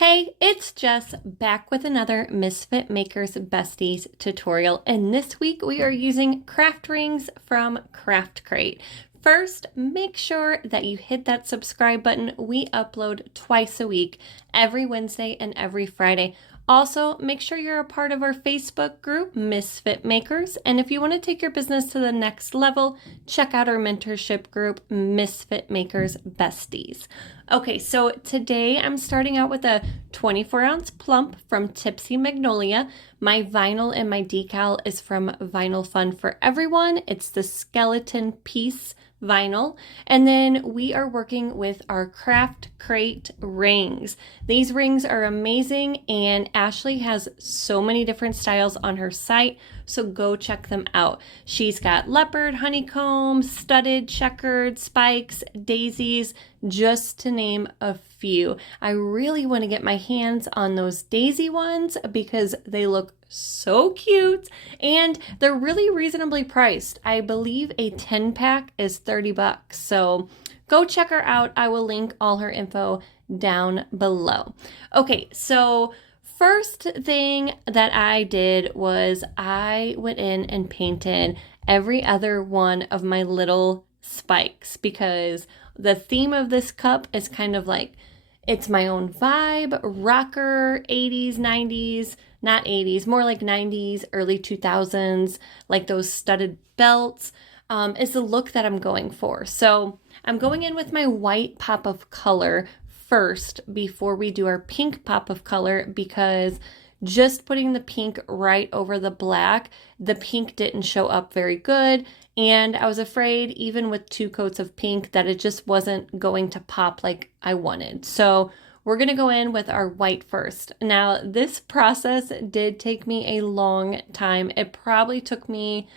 Hey, it's Jess back with another Misfit Makers Besties tutorial, and this week we are using craft rings from Craft Crate. First, make sure that you hit that subscribe button. We upload twice a week, every Wednesday and every Friday. Also, make sure you're a part of our Facebook group, Misfit Makers. And if you want to take your business to the next level, check out our mentorship group, Misfit Makers Besties. Okay, so today I'm starting out with a 24-ounce plump from Tipsy Magnolia. My vinyl and my decal is from Vinyl Fun for Everyone. It's the skeleton piece vinyl. And then we are working with our Craft Crate rings. These rings are amazing, and Ashley has so many different styles on her site, so go check them out. She's got leopard, honeycomb, studded, checkered, spikes, daisies, just to name a few. I really want to get my hands on those daisy ones because they look so cute and they're really reasonably priced. I believe a 10-pack is $30, so go check her out. I will link all her info down below. Okay, so first thing that I did was I went in and painted every other one of my little spikes because the theme of this cup is kind of like, it's my own vibe, rocker, 80s, 90s, not 80s, more like 90s, early 2000s, like those studded belts, is the look that I'm going for. So I'm going in with my white pop of color first before we do our pink pop of color, because just putting the pink right over the black, the pink didn't show up very good. And I was afraid, even with 2 coats of pink, that it just wasn't going to pop like I wanted. So we're going to go in with our white first. Now, this process did take me a long time. It probably took me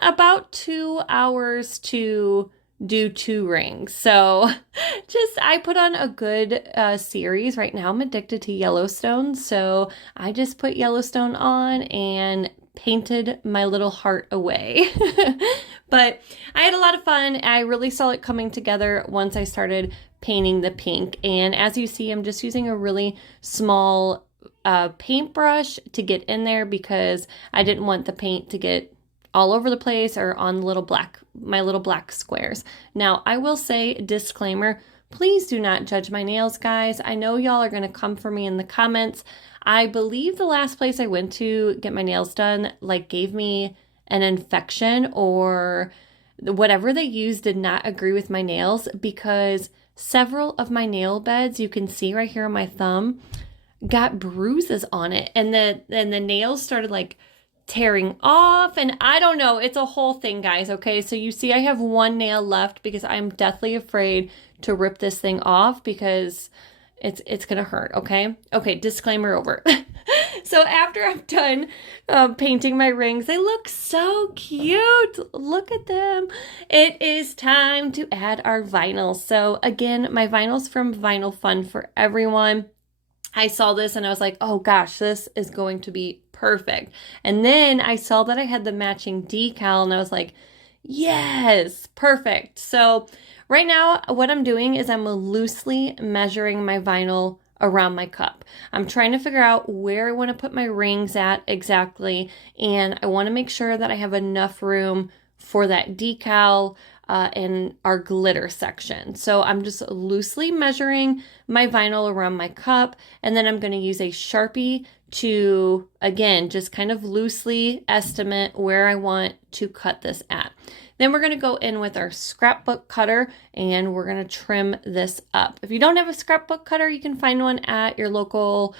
about 2 hours to do 2 rings. So I put on a good series. Right now I'm addicted to Yellowstone, so I just put Yellowstone on and painted my little heart away. But I had a lot of fun. I really saw it coming together once I started painting the pink. And as you see, I'm just using a really small paintbrush to get in there because I didn't want the paint to get all over the place or on my little black squares. Now, I will say, disclaimer, please do not judge my nails, guys. I know y'all are going to come for me in the comments. I believe the last place I went to get my nails done, gave me an infection, or whatever they used did not agree with my nails, because several of my nail beds, you can see right here on my thumb, got bruises on it. And the nails started tearing off, and I don't know, it's a whole thing, guys. Okay, so you see I have 1 nail left because I'm deathly afraid to rip this thing off because it's gonna hurt. Okay, disclaimer over. So after I'm done painting my rings, they look so cute. Look at them. It is time to add our vinyl. So again, my vinyl's from Vinyl Fun for Everyone. I saw this and I was like, oh gosh, this is going to be perfect. And then I saw that I had the matching decal and I was like, yes, perfect. So right now what I'm doing is I'm loosely measuring my vinyl around my cup. I'm trying to figure out where I want to put my rings at exactly, and I want to make sure that I have enough room for that decal in our glitter section. So I'm just loosely measuring my vinyl around my cup, and then I'm going to use a Sharpie to, again, just kind of loosely estimate where I want to cut this at. Then we're going to go in with our scrapbook cutter and we're going to trim this up. If you don't have a scrapbook cutter, you can find one at your local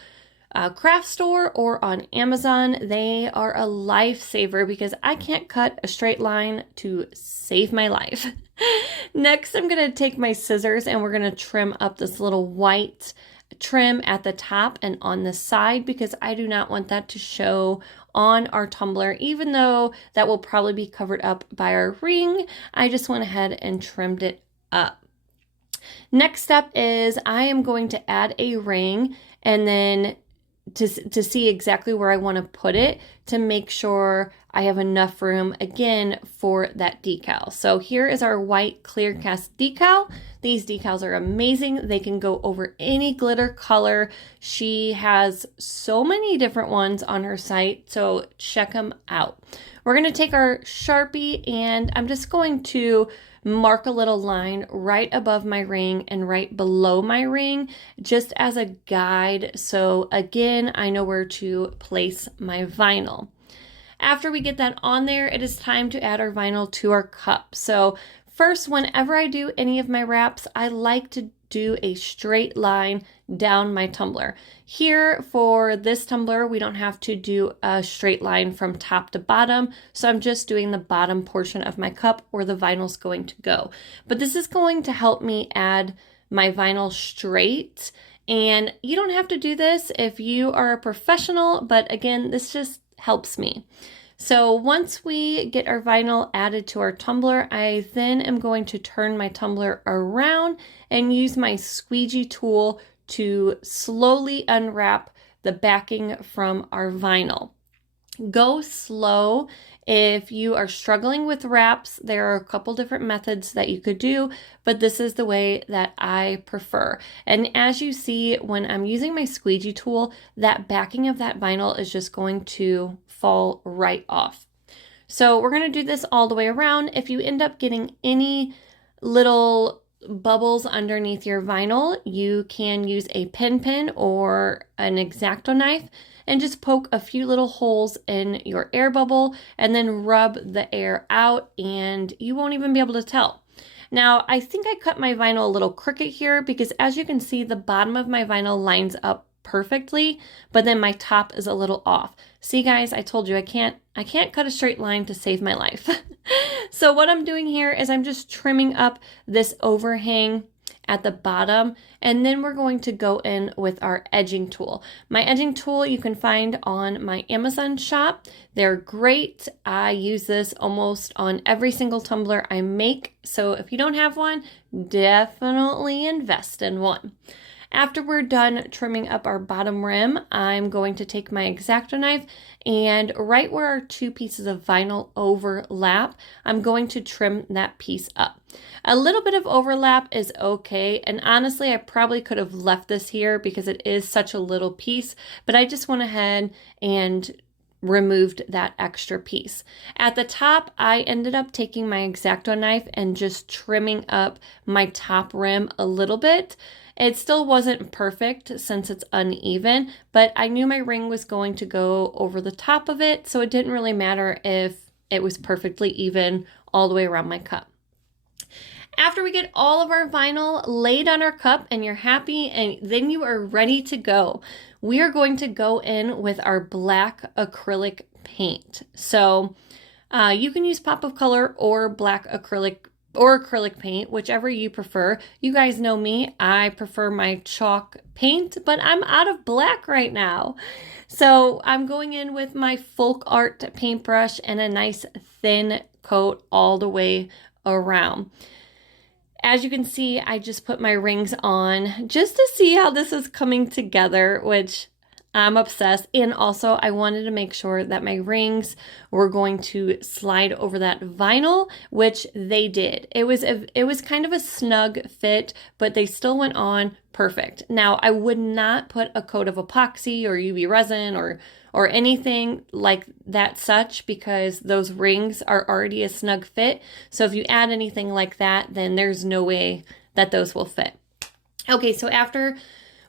craft store or on Amazon. They are a lifesaver because I can't cut a straight line to save my life. Next, I'm going to take my scissors and we're going to trim up this little white trim at the top and on the side because I do not want that to show on our tumbler, even though that will probably be covered up by our ring. I just went ahead and trimmed it up. Next step is I am going to add a ring, and then to see exactly where I want to put it to make sure I have enough room again for that decal. So here is our white clear cast decal. These decals are amazing. They can go over any glitter color. She has so many different ones on her site, so check them out. We're going to take our Sharpie and I'm just going to mark a little line right above my ring and right below my ring, just as a guide. So again, I know where to place my vinyl. After we get that on there, it is time to add our vinyl to our cup. So first, whenever I do any of my wraps, I like to do a straight line down my tumbler. Here for this tumbler, we don't have to do a straight line from top to bottom, so I'm just doing the bottom portion of my cup where the vinyl's going to go. But this is going to help me add my vinyl straight, and you don't have to do this if you are a professional, but again, this just helps me. So once we get our vinyl added to our tumbler, I then am going to turn my tumbler around and use my squeegee tool to slowly unwrap the backing from our vinyl. Go slow. If you are struggling with wraps, there are a couple different methods that you could do, but this is the way that I prefer. And as you see, when I'm using my squeegee tool, that backing of that vinyl is just going to fall right off. So we're going to do this all the way around. If you end up getting any little bubbles underneath your vinyl, you can use a pin or an X-Acto knife and just poke a few little holes in your air bubble and then rub the air out, and you won't even be able to tell. Now, I think I cut my vinyl a little crooked here because as you can see, the bottom of my vinyl lines up perfectly, but then my top is a little off. See guys, I told you I can't cut a straight line to save my life. So what I'm doing here is I'm just trimming up this overhang at the bottom, and then we're going to go in with our edging tool. My edging tool you can find on my Amazon shop. They're great. I use this almost on every single tumbler I make. So if you don't have one, definitely invest in one. After we're done trimming up our bottom rim, I'm going to take my X-Acto knife and right where our two pieces of vinyl overlap, I'm going to trim that piece up. A little bit of overlap is okay, and honestly, I probably could have left this here because it is such a little piece, but I just went ahead and removed that extra piece. At the top, I ended up taking my X-Acto knife and just trimming up my top rim a little bit. It still wasn't perfect since it's uneven, but I knew my ring was going to go over the top of it, so it didn't really matter if it was perfectly even all the way around my cup. After we get all of our vinyl laid on our cup and you're happy and then you are ready to go, we are going to go in with our black acrylic paint. So you can use pop of color or black acrylic or acrylic paint, whichever you prefer. You guys know me, I prefer my chalk paint, but I'm out of black right now. So I'm going in with my folk art paintbrush and a nice thin coat all the way around. As you can see, I just put my rings on just to see how this is coming together, which I'm obsessed. And also I wanted to make sure that my rings were going to slide over that vinyl, which they did. It was kind of a snug fit, but they still went on perfect. Now, I would not put a coat of epoxy or UV resin or anything like that such because those rings are already a snug fit. So if you add anything like that, then there's no way that those will fit. Okay, so after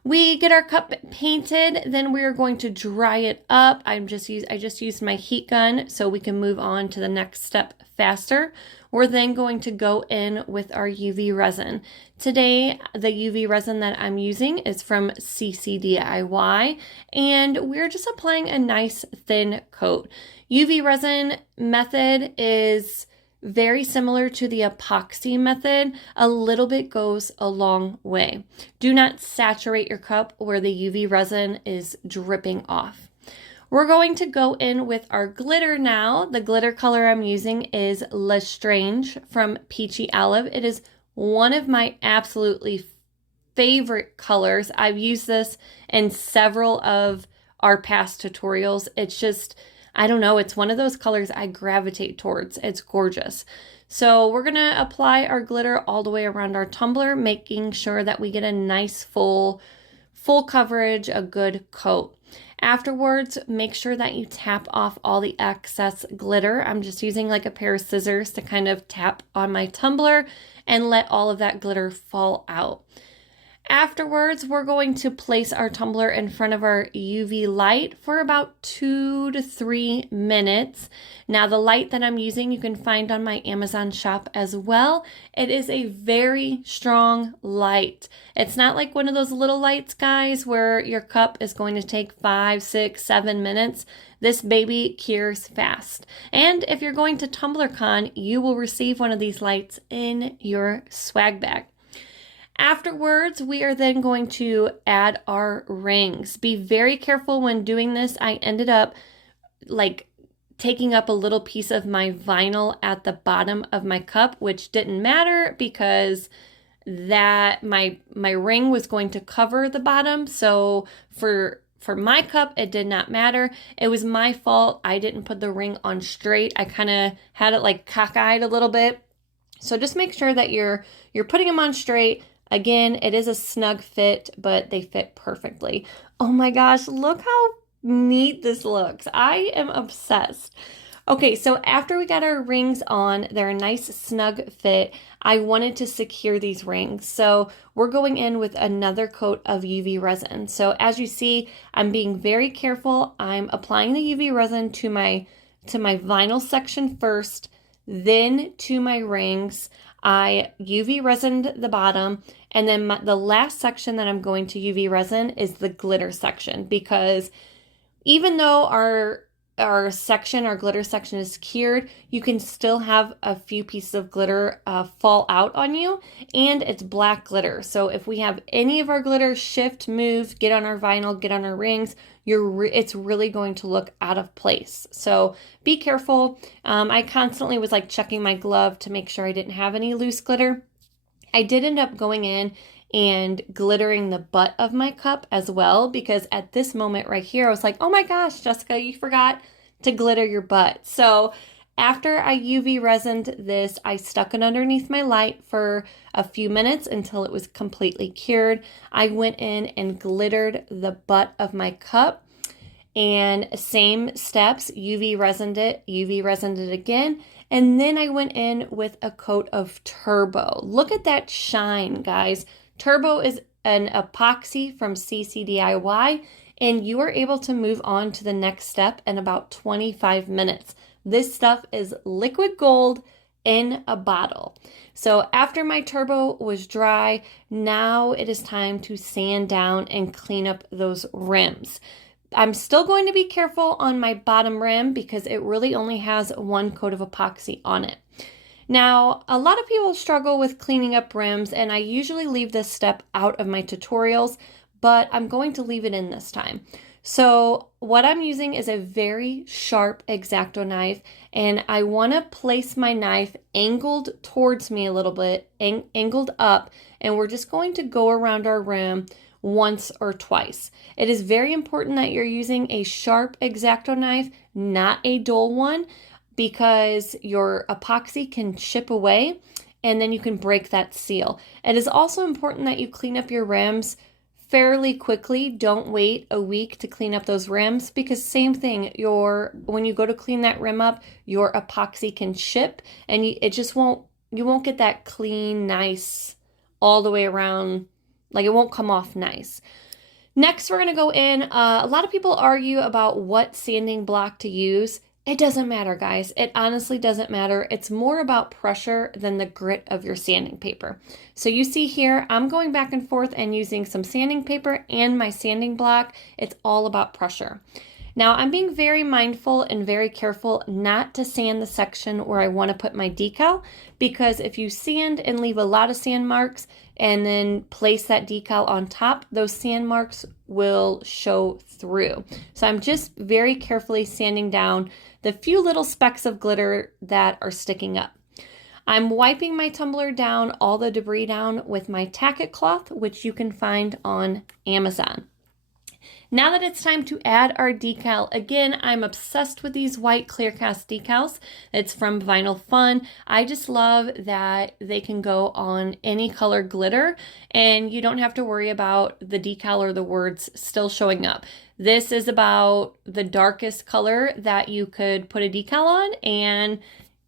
we get our cup painted, then we are going to dry it up. I just used my heat gun so we can move on to the next step faster. We're then going to go in with our UV resin. Today, the UV resin that I'm using is from CCDIY, and we're just applying a nice thin coat. UV resin method is very similar to the epoxy method. A little bit goes a long way. Do not saturate your cup where the UV resin is dripping off. We're going to go in with our glitter now. The glitter color I'm using is Lestrange from Peachy Olive. It is one of my absolutely favorite colors. I've used this in several of our past tutorials. It's just, I don't know, it's one of those colors I gravitate towards. It's gorgeous. So we're gonna apply our glitter all the way around our tumbler, making sure that we get a nice full coverage, a good coat. Afterwards, make sure that you tap off all the excess glitter. I'm just using like a pair of scissors to kind of tap on my tumbler and let all of that glitter fall out. Afterwards, we're going to place our tumbler in front of our UV light for about 2 to 3 minutes. Now, the light that I'm using, you can find on my Amazon shop as well. It is a very strong light. It's not like one of those little lights, guys, where your cup is going to take 5, 6, 7 minutes. This baby cures fast. And if you're going to TumblerCon, you will receive one of these lights in your swag bag. Afterwards, we are then going to add our rings. Be very careful when doing this. I ended up like taking up a little piece of my vinyl at the bottom of my cup, which didn't matter because that my ring was going to cover the bottom. So for my cup, it did not matter. It was my fault. I didn't put the ring on straight. I kind of had it like cockeyed a little bit. So just make sure that you're putting them on straight. Again, it is a snug fit, but they fit perfectly. Oh my gosh, look how neat this looks. I am obsessed. Okay, so after we got our rings on, they're a nice snug fit. I wanted to secure these rings. So we're going in with another coat of UV resin. So as you see, I'm being very careful. I'm applying the UV resin to my vinyl section first, then to my rings. I UV resined the bottom, and then the last section that I'm going to UV resin is the glitter section, because even though our glitter section is cured, you can still have a few pieces of glitter fall out on you, and it's black glitter. So if we have any of our glitter shift, move, get on our vinyl, get on our rings, it's really going to look out of place. So be careful. I constantly was like checking my glove to make sure I didn't have any loose glitter. I did end up going in and glittering the butt of my cup as well, because at this moment right here, I was like, oh my gosh, Jessica, you forgot to glitter your butt. So after I UV resined this, I stuck it underneath my light for a few minutes until it was completely cured. I went in and glittered the butt of my cup, and same steps, UV resined it again, and then I went in with a coat of Turbo. Look at that shine, guys. Turbo is an epoxy from CCDIY, and you are able to move on to the next step in about 25 minutes. This stuff is liquid gold in a bottle. So after my Turbo was dry, now it is time to sand down and clean up those rims. I'm still going to be careful on my bottom rim because it really only has one coat of epoxy on it. Now, a lot of people struggle with cleaning up rims, and I usually leave this step out of my tutorials, but I'm going to leave it in this time. So what I'm using is a very sharp X-Acto knife, and I want to place my knife angled towards me a little bit, angled up, and we're just going to go around our rim once or twice. It is very important that you're using a sharp X-Acto knife, not a dull one, because your epoxy can chip away and then you can break that seal. It is also important that you clean up your rims fairly quickly. Don't wait a week to clean up those rims, because same thing, when you go to clean that rim up, your epoxy can chip and you won't get that clean, nice all the way around. Like, it won't come off nice. Next, we're going to go in. A lot of people argue about what sanding block to use. It doesn't matter, guys. It honestly doesn't matter. It's more about pressure than the grit of your sanding paper. So you see here, I'm going back and forth and using some sanding paper and my sanding block. It's all about pressure. Now, I'm being very mindful and very careful not to sand the section where I want to put my decal, because if you sand and leave a lot of sand marks and then place that decal on top, those sand marks will show through. So I'm just very carefully sanding down the few little specks of glitter that are sticking up. I'm wiping my tumbler down, all the debris down, with my tack it cloth, which you can find on Amazon. Now that it's time to add our decal, again, I'm obsessed with these white clear cast decals. It's from Vinyl Fun. I just love that they can go on any color glitter and you don't have to worry about the decal or the words still showing up. This is about the darkest color that you could put a decal on and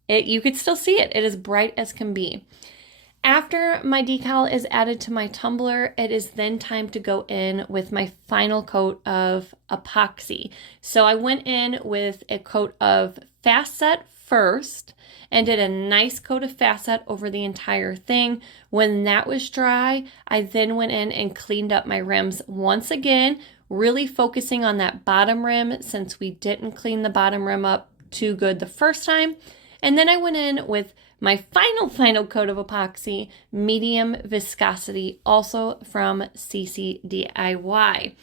you could still see it. It is bright as can be. After my decal is added to my tumbler, it is then time to go in with my final coat of epoxy. So I went in with a coat of Fast Set first and did a nice coat of Fast Set over the entire thing. When that was dry, I then went in and cleaned up my rims once again, really focusing on that bottom rim since we didn't clean the bottom rim up too good the first time. And then I went in with my final coat of epoxy, medium viscosity, also from CCDIY.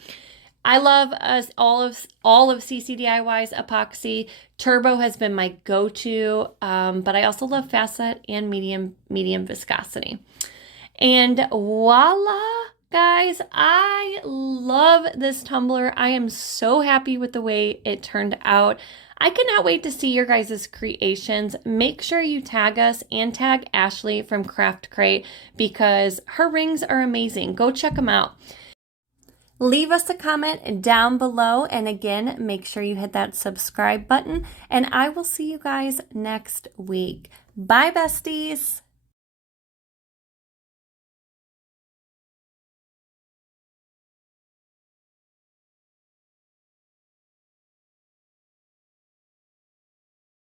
I love all of CCDIY's epoxy. Turbo has been my go-to, but I also love Fast Set and medium viscosity. And voila, guys, I love this tumbler. I am so happy with the way it turned out. I cannot wait to see your guys' creations. Make sure you tag us and tag Ashley from Craft Crate because her rings are amazing. Go check them out. Leave us a comment down below, and again, make sure you hit that subscribe button, and I will see you guys next week. Bye, besties.